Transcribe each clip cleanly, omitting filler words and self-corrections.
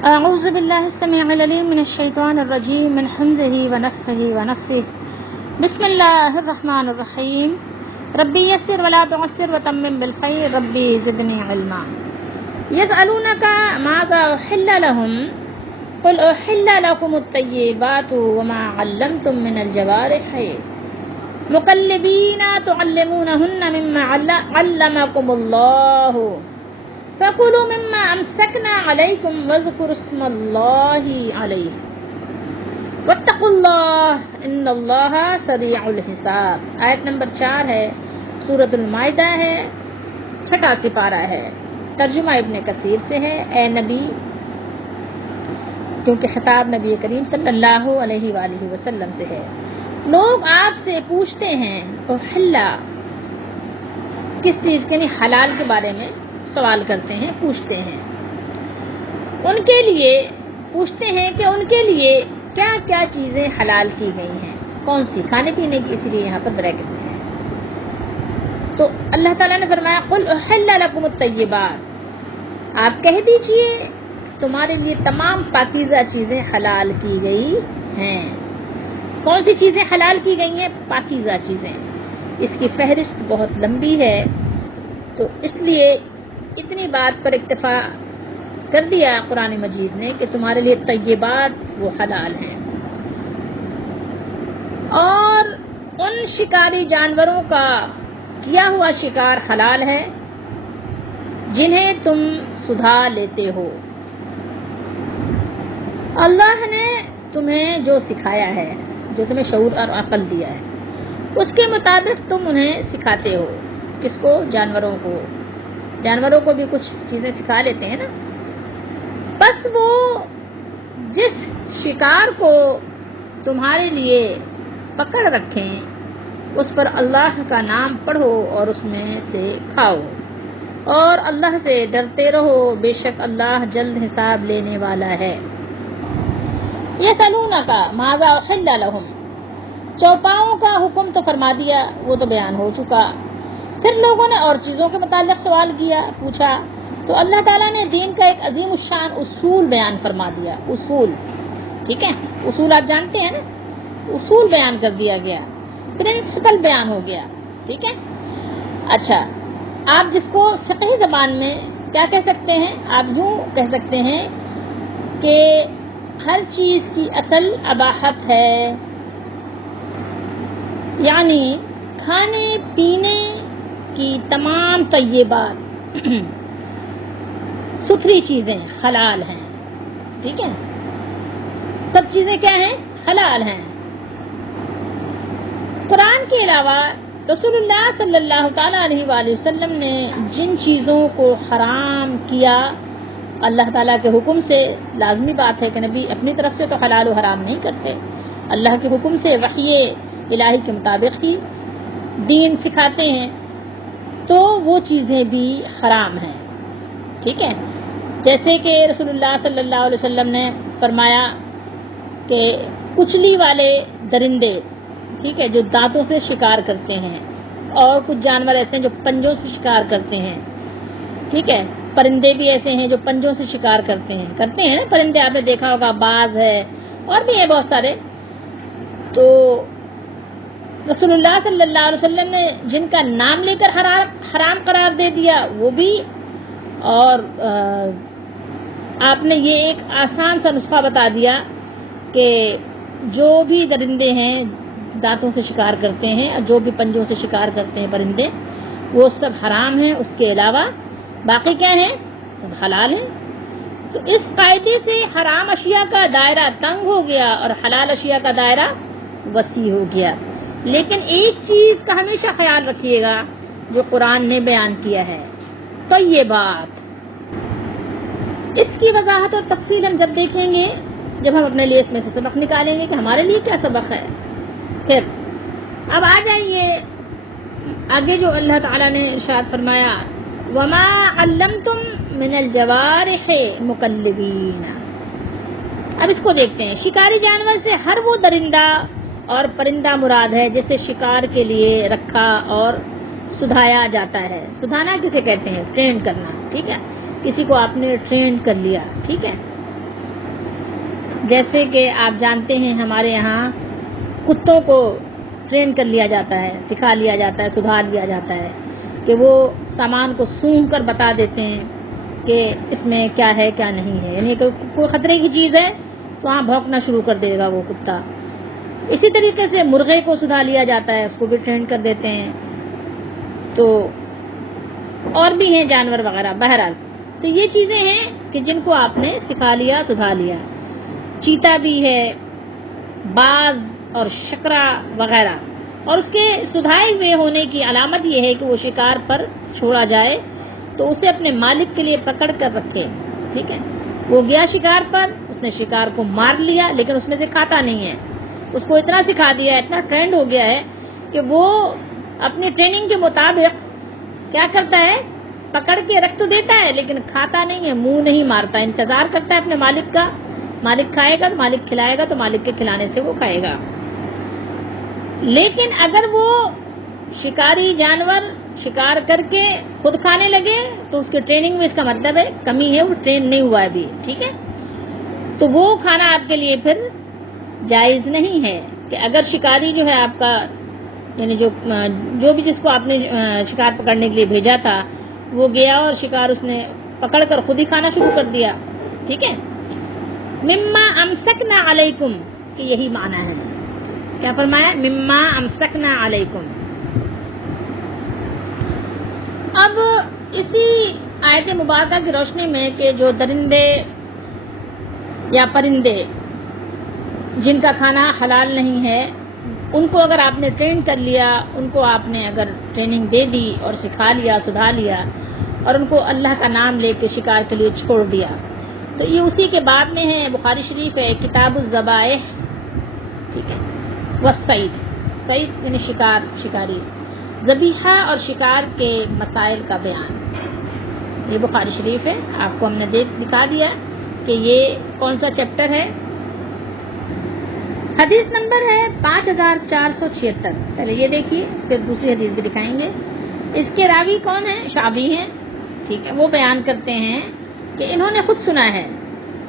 أعوذ بالله السميع العليم من الشيطان الرجيم من حمزه ونفخه ونفسه بسم الله الرحمن الرحيم ربي يسر ولا تعسر وتمم بالخير ربي زدني علما يسألونك ماذا أحل لهم قل أحل لكم الطيبات وما علمتم من الجوارح مقلبين تعلمونهن مما علمكم الله فَكُلُوا مِمَّا أَمْسَكْنَا عَلَيْكُمْ وَاذْكُرُوا اسْمَ اللَّهِ عَلَيْهِ وَاتَّقُوا اللَّهَ إِنَّ اللَّهَ سَرِيعُ الْحِسَابِ۔ آیت نمبر 4 ہے، سورۃ المائدہ ہے، 6واں سپارہ ہے۔ ترجمہ ابن کثیر سے ہے۔ اے نبی، کیونکہ خطاب نبی کریم صلی اللہ علیہ وآلہ وسلم سے ہے، لوگ آپ سے پوچھتے ہیں احلا، کس چیز کے، یعنی حلال کے بارے میں سوال کرتے ہیں، پوچھتے ہیں، ان کے لیے پوچھتے ہیں کہ ان کے لیے کیا کیا چیزیں حلال کی گئی ہیں، کون سی، کھانے پینے کی، اسی لیے یہاں پر بریکٹ میں ہے۔ تو اللہ تعالیٰ نے فرمایا قل احل لکم الطیبات، آپ کہہ دیجئے تمہارے لیے تمام پاکیزہ چیزیں حلال کی گئی ہیں۔ کون سی چیزیں حلال کی گئی ہیں؟ پاکیزہ چیزیں۔ اس کی فہرست بہت لمبی ہے، تو اس لیے اتنی بات پر اکتفا کر دیا قرآن مجید نے کہ تمہارے لیے طیبات وہ حلال ہیں، اور ان شکاری جانوروں کا کیا ہوا شکار حلال ہے جنہیں تم سدھا لیتے ہو۔ اللہ نے تمہیں جو سکھایا ہے، جو تمہیں شعور اور عقل دیا ہے، اس کے مطابق تم انہیں سکھاتے ہو۔ کس کو؟ جانوروں کو۔ جانوروں کو بھی کچھ چیزیں سکھا لیتے ہیں نا۔ بس وہ جس شکار کو تمہارے لیے پکڑ رکھیں، اس پر اللہ کا نام پڑھو اور اس میں سے کھاؤ، اور اللہ سے ڈرتے رہو، بے شک اللہ جلد حساب لینے والا ہے۔ یسألونک ماذا احل لہم، چوپاؤں کا حکم تو فرما دیا، وہ تو بیان ہو چکا۔ پھر لوگوں نے اور چیزوں کے متعلق سوال کیا، پوچھا، تو اللہ تعالیٰ نے دین کا ایک عظیم الشان اصول بیان فرما دیا۔ اصول، ٹھیک ہے، اصول آپ جانتے ہیں نا، اصول بیان کر دیا گیا، پرنسپل بیان ہو گیا، ٹھیک ہے۔ اچھا، آپ جس کو فقہی زبان میں کیا کہہ سکتے ہیں؟ آپ یوں کہہ سکتے ہیں کہ ہر چیز کی اصل اباحت ہے، یعنی کھانے پینے کی تمام طیبات ستھری چیزیں حلال ہیں، ٹھیک ہے، سب چیزیں کیا ہیں؟ حلال ہیں۔ قرآن کے علاوہ رسول اللہ صلی اللہ تعالیٰ علیہ وآلہ وسلم نے جن چیزوں کو حرام کیا اللہ تعالیٰ کے حکم سے، لازمی بات ہے کہ نبی اپنی طرف سے تو حلال و حرام نہیں کرتے، اللہ کے حکم سے وحی الہی کے مطابق ہی دین سکھاتے ہیں، تو وہ چیزیں بھی حرام ہیں، ٹھیک ہے۔ جیسے کہ رسول اللہ صلی اللہ علیہ وسلم نے فرمایا کہ کچلی والے درندے، ٹھیک ہے، جو دانتوں سے شکار کرتے ہیں، اور کچھ جانور ایسے ہیں جو پنجوں سے شکار کرتے ہیں، ٹھیک ہے، پرندے بھی ایسے ہیں جو پنجوں سے شکار کرتے ہیں نا پرندے، آپ نے دیکھا ہوگا، باز ہے اور بھی ہے بہت سارے۔ تو رسول اللہ صلی اللہ علیہ وسلم نے جن کا نام لے کر حرام قرار دے دیا وہ بھی، اور آپ نے یہ ایک آسان سا نسخہ بتا دیا کہ جو بھی درندے ہیں دانتوں سے شکار کرتے ہیں، جو بھی پنجوں سے شکار کرتے ہیں پرندے، وہ سب حرام ہیں، اس کے علاوہ باقی کیا ہیں؟ سب حلال ہیں۔ تو اس قاعدے سے حرام اشیاء کا دائرہ تنگ ہو گیا اور حلال اشیاء کا دائرہ وسیع ہو گیا۔ لیکن ایک چیز کا ہمیشہ خیال رکھیے گا جو قرآن نے بیان کیا ہے، طیبات، اس کی وضاحت اور تفصیل ہم جب دیکھیں گے، جب ہم اپنے لیے اس میں سے سبق نکالیں گے کہ ہمارے لیے کیا سبق ہے۔ پھر اب آ جائیے آگے، جو اللہ تعالیٰ نے ارشاد فرمایا وما علمتم من الجوارح مقلبین، اب اس کو دیکھتے ہیں۔ شکاری جانور سے ہر وہ درندہ اور پرندہ مراد ہے جسے شکار کے لیے رکھا اور سدھایا جاتا ہے۔ سدھانا کسے کہتے ہیں؟ ٹرین کرنا، ٹھیک ہے، کسی کو آپ نے ٹرین کر لیا، ٹھیک ہے، جیسے کہ آپ جانتے ہیں ہمارے یہاں کتوں کو ٹرین کر لیا جاتا ہے، سکھا لیا جاتا ہے، سدھار لیا جاتا ہے کہ وہ سامان کو سونگھ کر بتا دیتے ہیں کہ اس میں کیا ہے کیا نہیں ہے، یعنی کہ کوئی خطرے کی چیز ہے تو وہاں بھونکنا شروع کر دے گا وہ کتا۔ اسی طریقے سے مرغے کو سدھا لیا جاتا ہے، اس کو بھی ٹرین کر دیتے ہیں۔ تو اور بھی ہیں جانور وغیرہ، بہرحال تو یہ چیزیں ہیں کہ جن کو آپ نے سکھا لیا، سدھا لیا۔ چیتا بھی ہے، باز اور شکرا وغیرہ، اور اس کے سدھائے ہوئے ہونے کی علامت یہ ہے کہ وہ شکار پر چھوڑا جائے تو اسے اپنے مالک کے لیے پکڑ کر رکھے، ٹھیک ہے۔ وہ گیا شکار پر، اس نے شکار کو مار لیا لیکن اس میں سے کھاتا نہیں ہے، اس کو اتنا سکھا دیا ہے، اتنا ٹرینڈ ہو گیا ہے کہ وہ اپنی ٹریننگ کے مطابق کیا کرتا ہے، پکڑ کے رکھ تو دیتا ہے لیکن کھاتا نہیں ہے، منہ نہیں مارتا، انتظار کرتا ہے اپنے مالک کا، مالک کھائے گا تو مالک کھلائے گا تو مالک کے کھلانے سے وہ کھائے گا۔ لیکن اگر وہ شکاری جانور شکار کر کے خود کھانے لگے تو اس کے ٹریننگ میں اس کا مطلب ہے کمی ہے، وہ ٹرین نہیں ہوا ابھی، ٹھیک ہے۔ تو وہ کھانا آپ کے لیے پھر جائز نہیں ہے کہ اگر شکاری جو ہے آپ کا، یعنی جو بھی جس کو آپ نے شکار پکڑنے کے لیے بھیجا تھا وہ گیا اور شکار اس نے پکڑ کر خود ہی کھانا شروع کر دیا، ٹھیک ہے۔ مما امسکنا علیکم کہ یہی معنی ہے، کیا فرمایا، مما امسکنا علیکم۔ اب اسی آیت مبارکہ کی روشنی میں کہ جو درندے یا پرندے جن کا کھانا حلال نہیں ہے ان کو اگر آپ نے ٹرین کر لیا، ان کو آپ نے اگر ٹریننگ دے دی اور سکھا لیا، سدھا لیا اور ان کو اللہ کا نام لے کے شکار کے لیے چھوڑ دیا، تو یہ اسی کے بعد میں ہے، بخاری شریف ہے کتاب الذبائح، ٹھیک ہے، والصید، صید یعنی شکار، شکاری، ذبیحہ اور شکار کے مسائل کا بیان، یہ بخاری شریف ہے، آپ کو ہم نے دکھا دیا کہ یہ کون سا چیپٹر ہے۔ حدیث نمبر ہے 5476، پہلے یہ دیکھیے پھر دوسری حدیث بھی دکھائیں گے۔ اس کے راوی کون ہیں، شعبی ہیں، ٹھیک ہے۔ وہ بیان کرتے ہیں کہ انہوں نے خود سنا ہے،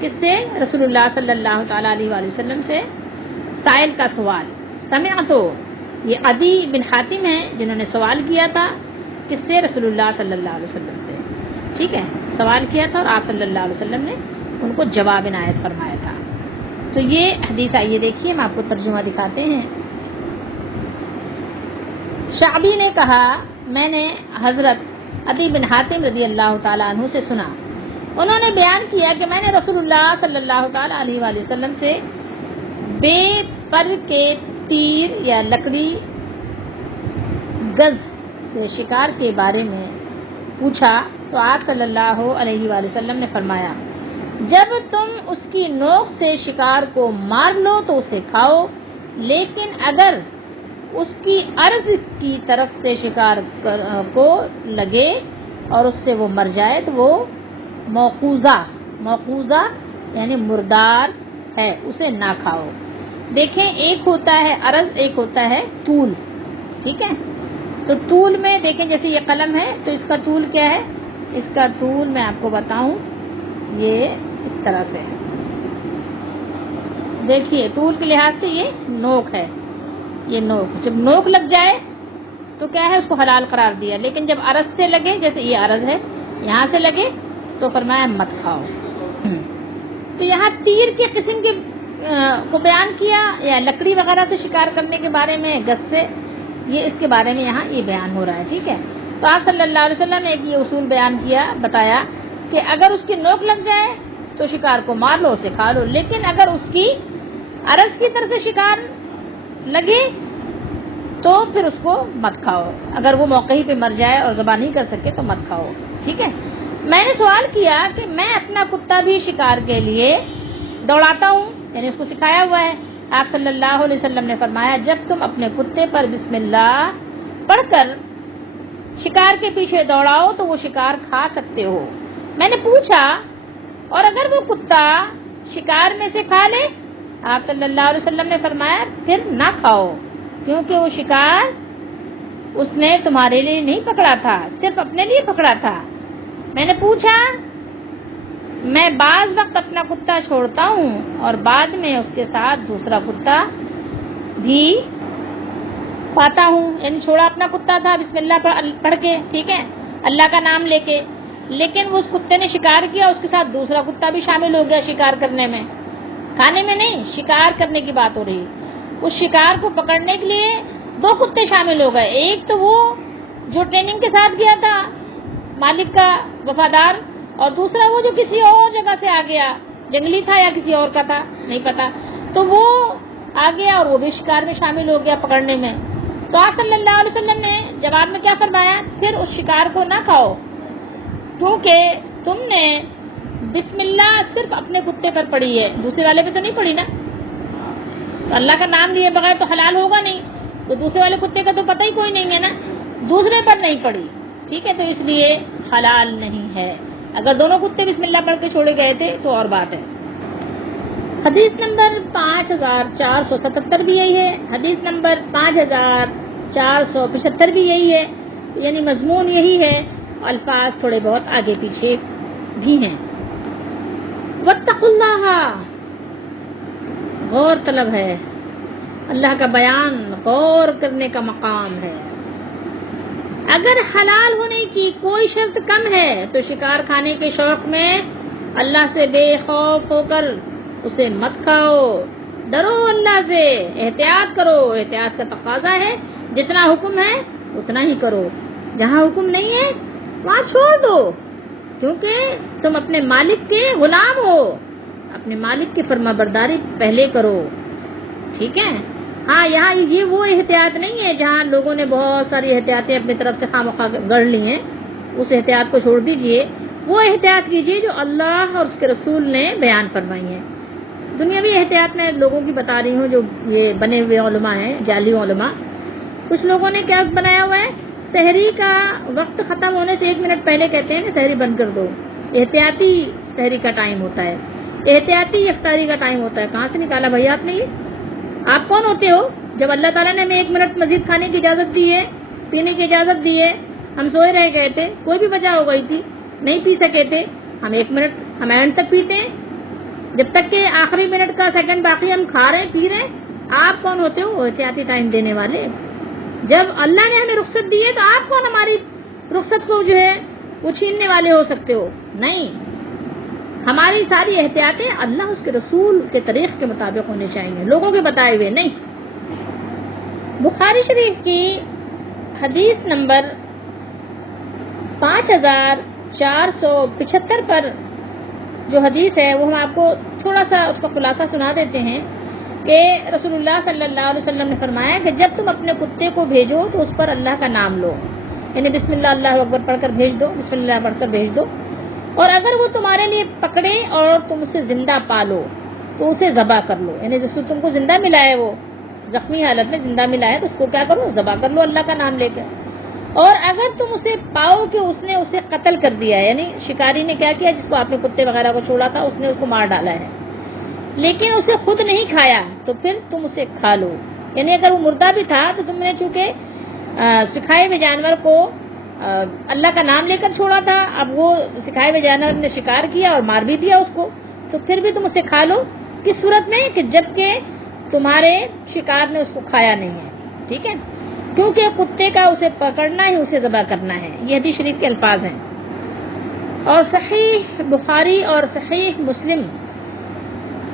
کس سے، رسول اللہ صلی اللہ تعالیٰ علیہ وآلہ وسلم سے، سائل کا سوال، سمعتو، یہ عدی بن حاتم ہیں جنہوں نے سوال کیا تھا، کس سے، رسول اللہ صلی اللہ علیہ وسلم سے، ٹھیک ہے، سوال کیا تھا اور آپ صلی اللہ علیہ وسلم نے ان کو جواب عنایت فرمایا تھا۔ تو یہ حدیث آئیے دیکھیے، ہم آپ کو ترجمہ دکھاتے ہیں۔ شعبی نے کہا میں نے حضرت عدی بن حاتم رضی اللہ تعالیٰ عنہ سے سنا، انہوں نے بیان کیا کہ میں نے رسول اللہ صلی اللہ تعالیٰ علیہ وآلہ وسلم سے بے پر کے تیر یا لکڑی گز سے شکار کے بارے میں پوچھا تو آپ صلی اللہ علیہ وآلہ وسلم نے فرمایا، جب تم اس کی نوک سے شکار کو مار لو تو اسے کھاؤ، لیکن اگر اس کی عرض کی طرف سے شکار کو لگے اور اس سے وہ مر جائے تو وہ موقوذہ یعنی مردار ہے، اسے نہ کھاؤ۔ دیکھیں، ایک ہوتا ہے عرض، ایک ہوتا ہے طول، ٹھیک ہے۔ تو طول میں دیکھیں جیسے یہ قلم ہے تو اس کا طول کیا ہے، اس کا طول میں آپ کو بتاؤں، یہ اس طرح سے ہے، دیکھیے طول کے لحاظ سے یہ نوک ہے، یہ نوک، جب نوک لگ جائے تو کیا ہے، اس کو حلال قرار دیا، لیکن جب عرض سے لگے، جیسے یہ عرض ہے، یہاں سے لگے تو فرمایا مت کھاؤ۔ تو یہاں تیر کے قسم کے کو بیان کیا یا لکڑی وغیرہ سے شکار کرنے کے بارے میں، گز سے، یہ اس کے بارے میں یہاں یہ بیان ہو رہا ہے، ٹھیک ہے۔ تو آپ صلی اللہ علیہ وسلم نے ایک یہ اصول بیان کیا، بتایا کہ اگر اس کی نوک لگ جائے تو شکار کو مار لو، اسے کھا لو، لیکن اگر اس کی عرض کی طرف سے شکار لگے تو پھر اس کو مت کھاؤ، اگر وہ موقع ہی پہ مر جائے اور ذبح نہیں کر سکے تو مت کھاؤ، ٹھیک ہے۔ میں نے سوال کیا کہ میں اپنا کتا بھی شکار کے لیے دوڑاتا ہوں، یعنی اس کو سکھایا ہوا ہے۔ آپ صلی اللہ علیہ وسلم نے فرمایا، جب تم اپنے کتے پر بسم اللہ پڑھ کر شکار کے پیچھے دوڑاؤ تو وہ شکار کھا سکتے ہو۔ میں نے پوچھا، اور اگر وہ کتا شکار میں سے کھا لے؟ آپ صلی اللہ علیہ وسلم نے فرمایا، پھر نہ کھاؤ، کیونکہ وہ شکار اس نے تمہارے لیے نہیں پکڑا تھا، صرف اپنے لیے پکڑا تھا۔ میں نے پوچھا میں بعض وقت اپنا کتا چھوڑتا ہوں اور بعد میں اس کے ساتھ دوسرا کتا بھی پاتا ہوں. یعنی چھوڑا اپنا کتا تھا بسم اللہ پڑھ کے, ٹھیک ہے, اللہ کا نام لے کے, لیکن اس کتے نے شکار کیا, اس کے ساتھ دوسرا کتا بھی شامل ہو گیا شکار کرنے میں. کھانے میں نہیں, شکار کرنے کی بات ہو رہی. اس شکار کو پکڑنے کے لیے دو کتے شامل ہو گئے. ایک تو وہ جو ٹریننگ کے ساتھ گیا تھا مالک کا وفادار, اور دوسرا وہ جو کسی اور جگہ سے آ گیا, جنگلی تھا یا کسی اور کا تھا نہیں پتا, تو وہ آ گیا اور وہ بھی شکار میں شامل ہو گیا پکڑنے میں. تو آپ صلی اللہ علیہ وسلم نے جواب میں کیا فرمایا, پھر اس شکار کو نہ کھاؤ کیونکہ تم نے بسم اللہ صرف اپنے کتے پر پڑھی ہے, دوسرے والے پہ تو نہیں پڑھی نا. تو اللہ کا نام لیے بغیر تو حلال ہوگا نہیں, تو دوسرے والے کتے کا تو پتہ ہی کوئی نہیں ہے نا, دوسرے پر نہیں پڑھی, ٹھیک ہے, تو اس لیے حلال نہیں ہے. اگر دونوں کتے بسم اللہ پڑھ کے چھوڑے گئے تھے تو اور بات ہے. حدیث نمبر 5477 بھی یہی ہے, حدیث نمبر 5475 بھی یہی ہے, یعنی مضمون یہی ہے, الفاظ تھوڑے بہت آگے پیچھے بھی ہیں. واتقوا اللہ, غور طلب ہے, اللہ کا بیان غور کرنے کا مقام ہے. اگر حلال ہونے کی کوئی شرط کم ہے تو شکار کھانے کے شوق میں اللہ سے بے خوف ہو کر اسے مت کھاؤ. ڈرو اللہ سے, احتیاط کرو, احتیاط کا تقاضا ہے, جتنا حکم ہے اتنا ہی کرو, جہاں حکم نہیں ہے وہاں چھوڑ دو, کیونکہ تم اپنے مالک کے غلام ہو, اپنے مالک کی فرما برداری پہلے کرو, ٹھیک ہے. ہاں, یہاں یہ وہ احتیاط نہیں ہے جہاں لوگوں نے بہت ساری احتیاطیں اپنی طرف سے خواہ گڑھ لی ہیں, اس احتیاط کو چھوڑ دیجئے. وہ احتیاط کیجئے جو اللہ اور اس کے رسول نے بیان فرمائی ہیں. دنیاوی احتیاط میں لوگوں کی بتا رہی ہوں, جو یہ بنے ہوئے علماء ہیں, جعلی علماء. کچھ لوگوں نے کیا بنایا ہوا ہے, سحری کا وقت ختم ہونے سے 1 منٹ پہلے کہتے ہیں کہ سحری بند کر دو. احتیاطی سحری کا ٹائم ہوتا ہے, احتیاطی افطاری کا ٹائم ہوتا ہے. کہاں سے نکالا بھائی آپ نے یہ؟ آپ کون ہوتے ہو جب اللہ تعالیٰ نے ہمیں 1 منٹ مزید کھانے کی اجازت دی ہے, پینے کی اجازت دی ہے؟ ہم سوئے رہ گئے تھے, کوئی بھی وجہ ہو گئی تھی, نہیں پی سکے تھے, ہم 1 منٹ ہم اینڈ تک پیتے ہیں, جب تک کہ آخری منٹ کا سیکنڈ باقی ہم کھا رہے ہیں پی رہے ہیں. آپ کون ہوتے ہو احتیاطی ٹائم دینے والے؟ جب اللہ نے ہمیں رخصت دی ہے تو آپ کون ہماری رخصت کو جو ہے وہ چھیننے والے ہو سکتے ہو؟ نہیں, ہماری ساری احتیاطیں اللہ اس کے رسول کے طریق کے مطابق ہونے چاہیے, لوگوں کے بتائے ہوئے نہیں. بخاری شریف کی حدیث نمبر 5475 پر جو حدیث ہے وہ ہم آپ کو تھوڑا سا اس کا خلاصہ سنا دیتے ہیں کہ رسول اللہ صلی اللہ علیہ وسلم نے فرمایا کہ جب تم اپنے کتے کو بھیجو تو اس پر اللہ کا نام لو, یعنی بسم اللہ اللہ اکبر پڑھ کر بھیج دو, بسم اللہ پڑھ کر بھیج دو. اور اگر وہ تمہارے لیے پکڑے اور تم اسے زندہ پالو تو اسے ذبح کر لو, یعنی جس کو تم کو زندہ ملا ہے, وہ زخمی حالت میں زندہ ملا ہے, تو اس کو کیا کرو, ذبح کر لو اللہ کا نام لے کر. اور اگر تم اسے پاؤ کہ اس نے اسے قتل کر دیا ہے, یعنی شکاری نے کیا کیا, جس کو آپ نے کتے وغیرہ کو چھوڑا تھا اس نے اس کو مار ڈالا ہے, لیکن اسے خود نہیں کھایا, تو پھر تم اسے کھا لو. یعنی اگر وہ مردہ بھی تھا تو تم نے چونکہ سکھائے ہوئے جانور کو اللہ کا نام لے کر چھوڑا تھا, اب وہ سکھائے ہوئے جانور نے شکار کیا اور مار بھی دیا اس کو, تو پھر بھی تم اسے کھا لو. کس صورت میں کہ جبکہ تمہارے شکار نے اس کو کھایا نہیں ہے, ٹھیک ہے, کیونکہ کتے کا اسے پکڑنا ہی اسے ذبح کرنا ہے. یہ حدیث شریف کے الفاظ ہیں. اور صحیح بخاری اور صحیح مسلم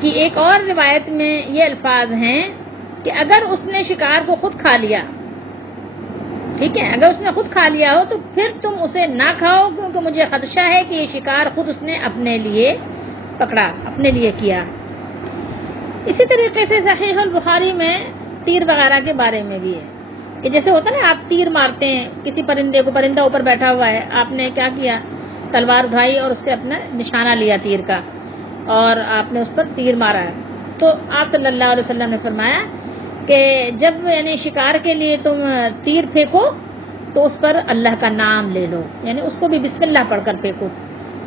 کی ایک اور روایت میں یہ الفاظ ہیں کہ اگر اس نے شکار کو خود کھا لیا, ٹھیک ہے, اگر اس نے خود کھا لیا ہو تو پھر تم اسے نہ کھاؤ, کیونکہ مجھے خدشہ ہے کہ یہ شکار خود اس نے اپنے لیے پکڑا, اپنے لیے کیا. اسی طریقے سے صحیح البخاری میں تیر وغیرہ کے بارے میں بھی ہے کہ جیسے ہوتا نا, آپ تیر مارتے ہیں کسی پرندے کو, پرندہ اوپر بیٹھا ہوا ہے, آپ نے کیا کیا, تلوار اٹھائی اور اس سے اپنا نشانہ لیا تیر کا اور آپ نے اس پر تیر مارا ہے. تو آپ صلی اللہ علیہ وسلم نے فرمایا کہ جب یعنی شکار کے لیے تم تیر پھینکو تو اس پر اللہ کا نام لے لو, یعنی اس کو بھی بسم اللہ پڑھ کر پھینکو,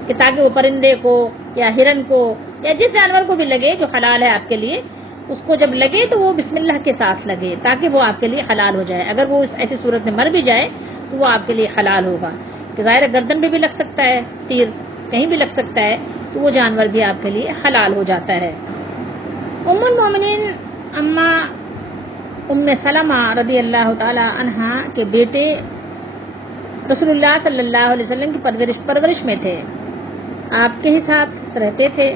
کہ تاکہ وہ پرندے کو یا ہرن کو یا جس جانور کو بھی لگے جو حلال ہے آپ کے لیے, اس کو جب لگے تو وہ بسم اللہ کے ساتھ لگے, تاکہ وہ آپ کے لیے حلال ہو جائے. اگر وہ اس ایسی صورت میں مر بھی جائے تو وہ آپ کے لیے حلال ہوگا, کہ ظاہر گردن پہ بھی لگ سکتا ہے تیر, کہیں بھی لگ سکتا ہے تو وہ جانور بھی آپ کے لیے حلال ہو جاتا ہے۔ ام المومنین ام سلمہ رضی اللہ تعالی عنہا کے بیٹے رسول اللہ صلی اللہ علیہ وسلم کی پرورش میں تھے، آپ کے ہی ساتھ رہتے تھے۔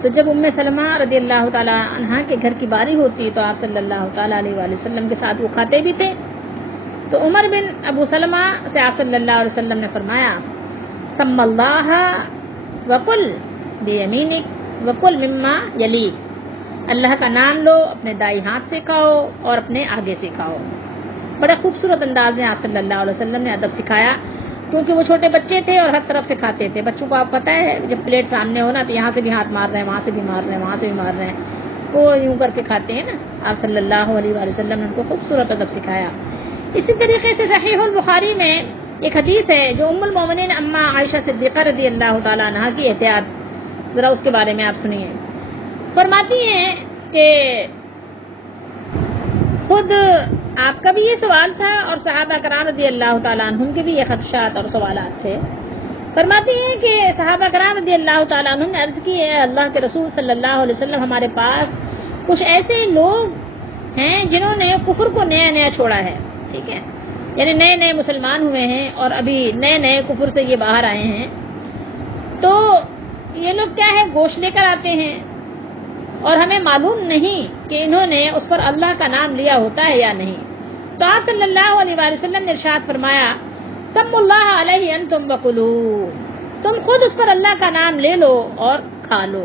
تو جب ام سلمہ رضی اللہ تعالی عنہا کے گھر کی باری ہوتی تو آپ صلی اللہ تعالی علیہ وآلہ وسلم کے ساتھ وہ کھاتے بھی تھے۔ تو عمر بن ابو سلمہ سے آپ صلی اللہ علیہ وسلم نے فرمایا سم اللہ وکل بیمینک وکل مما یلیک، اللہ کا نام لو، اپنے دائیں ہاتھ سے کھاؤ اور اپنے آگے سے کھاؤ۔ بڑا خوبصورت انداز میں آپ صلی اللہ علیہ وسلم نے ادب سکھایا، کیونکہ وہ چھوٹے بچے تھے اور ہر طرف سے کھاتے تھے۔ بچوں کو آپ پتہ ہے جب پلیٹ سامنے ہونا تو یہاں سے بھی ہاتھ مار رہے ہیں، وہاں سے بھی مار رہے ہیں، وہاں سے بھی مار رہے ہیں، وہ یوں کر کے کھاتے ہیں نا۔ آپ صلی اللہ علیہ وآلہ وسلم نے ان کو خوبصورت ادب سکھایا۔ اسی طریقے سے صحیح البخاری میں ایک حدیث ہے جو ام المومنین اما عائشہ صدیقہ رضی اللہ تعالی عنہا کی احتیاط، ذرا اس کے بارے میں آپ سنیے۔ فرماتی ہیں کہ خود آپ کا بھی یہ سوال تھا اور صحابہ کرام رضی اللہ تعالیٰ عنہم کے بھی یہ خدشات اور سوالات تھے۔ فرماتی ہیں کہ صحابہ کرام رضی اللہ تعالیٰ عنہم نے عرض کی ہے اللہ کے رسول صلی اللہ علیہ وسلم ہمارے پاس کچھ ایسے لوگ ہیں جنہوں نے کفر کو نیا نیا چھوڑا ہے، ٹھیک ہے، یعنی نئے نئے مسلمان ہوئے ہیں اور ابھی نئے نئے کفر سے یہ باہر آئے ہیں۔ تو یہ لوگ کیا ہے گوشت لے کر آتے ہیں اور ہمیں معلوم نہیں کہ انہوں نے اس پر اللہ کا نام لیا ہوتا ہے یا نہیں۔ تو آپ صلی اللہ علیہ وآلہ وسلم نے ارشاد فرمایا سم اللہ علیہ انتم وکلو، تم خود اس پر اللہ کا نام لے لو اور کھا لو۔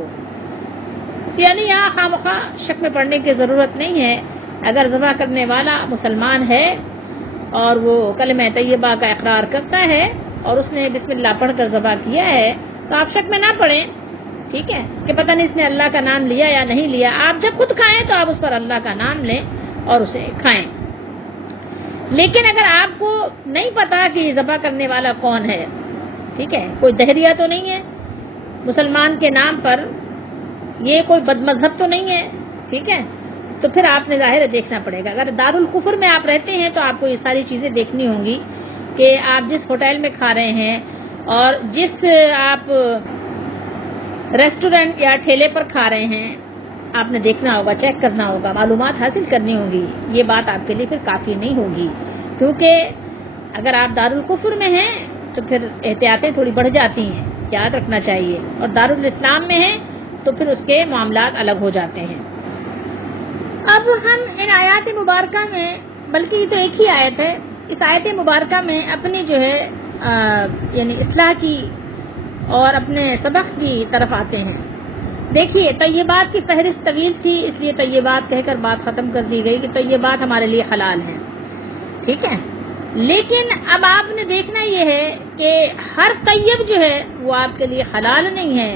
یعنی یہاں خواہ شک میں پڑنے کی ضرورت نہیں ہے، اگر ذبح کرنے والا مسلمان ہے اور وہ کلمہ طیبہ کا اقرار کرتا ہے اور اس نے بسم اللہ پڑھ کر ذبح کیا ہے تو آپ شک میں نہ پڑیں، ٹھیک ہے، کہ پتہ نہیں اس نے اللہ کا نام لیا یا نہیں لیا۔ آپ جب خود کھائیں تو آپ اس پر اللہ کا نام لیں اور اسے کھائیں۔ لیکن اگر آپ کو نہیں پتا کہ ذبح کرنے والا کون ہے، ٹھیک ہے، کوئی دہریہ تو نہیں ہے مسلمان کے نام پر، یہ کوئی بد مذہب تو نہیں ہے، ٹھیک ہے، تو پھر آپ نے ظاہر دیکھنا پڑے گا۔ اگر دارالکفر میں آپ رہتے ہیں تو آپ کو یہ ساری چیزیں دیکھنی ہوں گی کہ آپ جس ہوٹل میں کھا رہے ہیں اور جس آپ ریسٹورنٹ یا ٹھیلے پر کھا رہے ہیں آپ نے دیکھنا ہوگا، چیک کرنا ہوگا، معلومات حاصل کرنی ہوگی۔ یہ بات آپ کے لیے پھر کافی نہیں ہوگی، کیونکہ اگر آپ دارالکفر میں ہیں تو پھر احتیاطیں تھوڑی بڑھ جاتی ہیں، یاد رکھنا چاہیے، اور دارالاسلام میں ہیں تو پھر اس کے معاملات الگ ہو جاتے ہیں۔ اب ہم ان آیات مبارکہ میں، بلکہ یہ تو ایک ہی آیت ہے، اس آیت مبارکہ میں اپنی جو ہے یعنی اصلاح کی اور اپنے سبق کی طرف آتے ہیں۔ دیکھیے طیبات کی فہرست طویل تھی، اس لیے طیبات کہہ کر بات ختم کر دی گئی کہ طیبات ہمارے لیے حلال ہیں، ٹھیک ہے، لیکن اب آپ نے دیکھنا یہ ہے کہ ہر طیب جو ہے وہ آپ کے لیے حلال نہیں ہے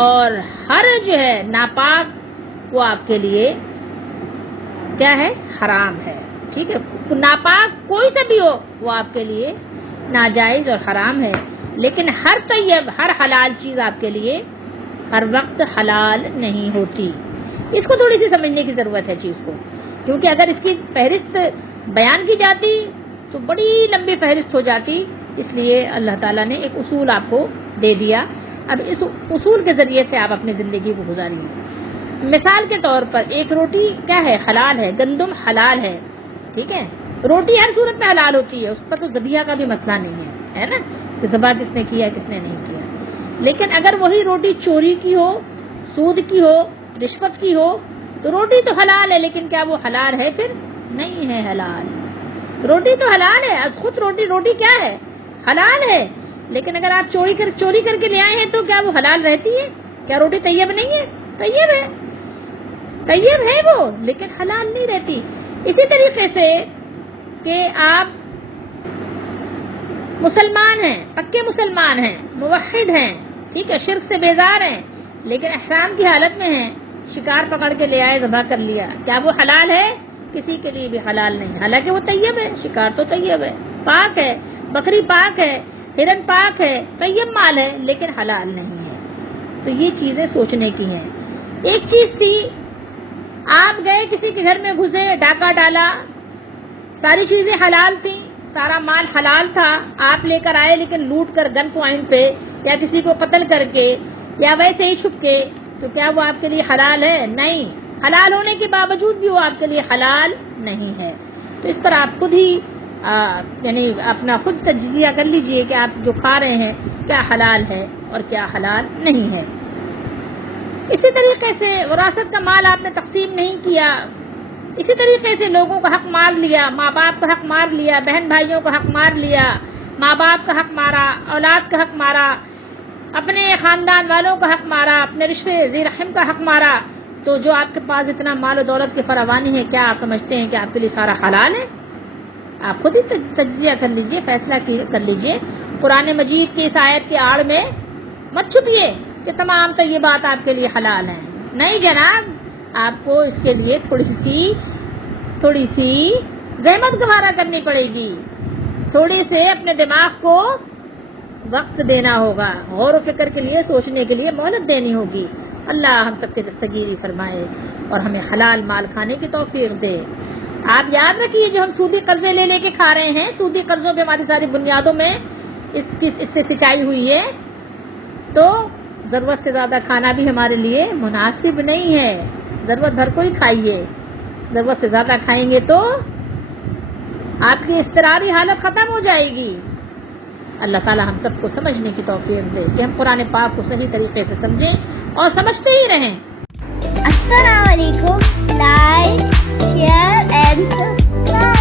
اور ہر جو ہے ناپاک وہ آپ کے لیے کیا ہے حرام ہے، ٹھیک ہے، ناپاک کوئی سا بھی ہو وہ آپ کے لیے ناجائز اور حرام ہے، لیکن ہر طیب ہر حلال چیز آپ کے لیے ہر وقت حلال نہیں ہوتی۔ اس کو تھوڑی سی سمجھنے کی ضرورت ہے چیز کو، کیونکہ اگر اس کی فہرست بیان کی جاتی تو بڑی لمبی فہرست ہو جاتی، اس لیے اللہ تعالیٰ نے ایک اصول آپ کو دے دیا۔ اب اس اصول کے ذریعے سے آپ اپنی زندگی کو گزاریے۔ مثال کے طور پر ایک روٹی کیا ہے حلال ہے، گندم حلال ہے، ٹھیک ہے، روٹی ہر صورت میں حلال ہوتی ہے، اس پر تو ذبیحہ کا بھی مسئلہ نہیں ہے نا، کہ ذبح کس نے کیا کس نے نہیں کیا۔ لیکن اگر وہی روٹی چوری کی ہو، سود کی ہو، رشوت کی ہو تو روٹی تو حلال ہے، لیکن کیا وہ حلال ہے؟ پھر نہیں ہے حلال۔ روٹی تو حلال ہے، از خود روٹی کیا ہے حلال ہے، لیکن اگر آپ چوری کر کے لے آئے ہیں تو کیا وہ حلال رہتی ہے؟ کیا روٹی طیب نہیں ہے؟ طیب ہے وہ، لیکن حلال نہیں رہتی۔ اسی طریقے سے کہ آپ مسلمان ہیں، پکے مسلمان ہیں، موحد ہیں، ٹھیک ہے، شرک سے بیزار ہیں، لیکن احرام کی حالت میں ہیں، شکار پکڑ کے لے آئے، ذبح کر لیا، کیا وہ حلال ہے؟ کسی کے لیے بھی حلال نہیں، حالانکہ وہ طیب ہے، شکار تو طیب ہے، پاک ہے، بکری پاک ہے، ہرن پاک ہے، طیب مال ہے، لیکن حلال نہیں ہے۔ تو یہ چیزیں سوچنے کی ہیں۔ ایک چیز تھی، آپ گئے کسی کے گھر میں گھسے، ڈاکہ ڈالا، ساری چیزیں حلال تھیں، سارا مال حلال تھا، آپ لے کر آئے، لیکن لوٹ کر گن پوائنٹ پہ یا کسی کو قتل کر کے یا ویسے ہی چھپ کے، تو کیا وہ آپ کے لیے حلال ہے؟ نہیں، حلال ہونے کے باوجود بھی وہ آپ کے لیے حلال نہیں ہے۔ تو اس پر آپ خود ہی یعنی اپنا خود تجزیہ کر لیجئے کہ آپ جو کھا رہے ہیں کیا حلال ہے اور کیا حلال نہیں ہے۔ اسی طریقے سے وراثت کا مال آپ نے تقسیم نہیں کیا، اسی طریقے سے لوگوں کا حق مار لیا، ماں باپ کا حق مار لیا، بہن بھائیوں کا حق مار لیا، ماں باپ کا حق مارا، اولاد کا حق مارا، اپنے خاندان والوں کا حق مارا، اپنے رشتے ذی رحم کا حق مارا، تو جو آپ کے پاس اتنا مال و دولت کی فراوانی ہے، کیا آپ سمجھتے ہیں کہ آپ کے لیے سارا حلال ہے؟ آپ خود ہی تجزیہ کر لیجئے، فیصلہ کر لیجئے۔ قرآن مجید کی اس آیت کی آڑ میں مت چھپیے کہ تمام تو یہ بات آپ کے لیے حلال ہے۔ نہیں جناب، آپ کو اس کے لیے تھوڑی سی زحمت گوارا کرنی پڑے گی، تھوڑی سے اپنے دماغ کو وقت دینا ہوگا، غور و فکر کے لیے، سوچنے کے لیے مہلت دینی ہوگی۔ اللہ ہم سب کے دستگیری فرمائے اور ہمیں حلال مال کھانے کی توفیق دے۔ آپ یاد رکھیے، جو ہم سودی قرضے لے کے کھا رہے ہیں، سودی قرضوں پہ ہماری ساری بنیادوں میں اس سے سچائی ہوئی ہے، تو ضرورت سے زیادہ کھانا بھی ہمارے لیے مناسب نہیں ہے۔ ضرورت بھر کو ہی کھائیے، ضرورت سے زیادہ کھائیں گے تو آپ کی اضطراری حالت ختم ہو جائے گی۔ اللہ تعالی ہم سب کو سمجھنے کی توفیق دے کہ ہم قرآن پاک کو صحیح طریقے سے سمجھیں اور سمجھتے ہی رہیں۔ السلام علیکم، لائک شیئر اینڈ سبسکرائب۔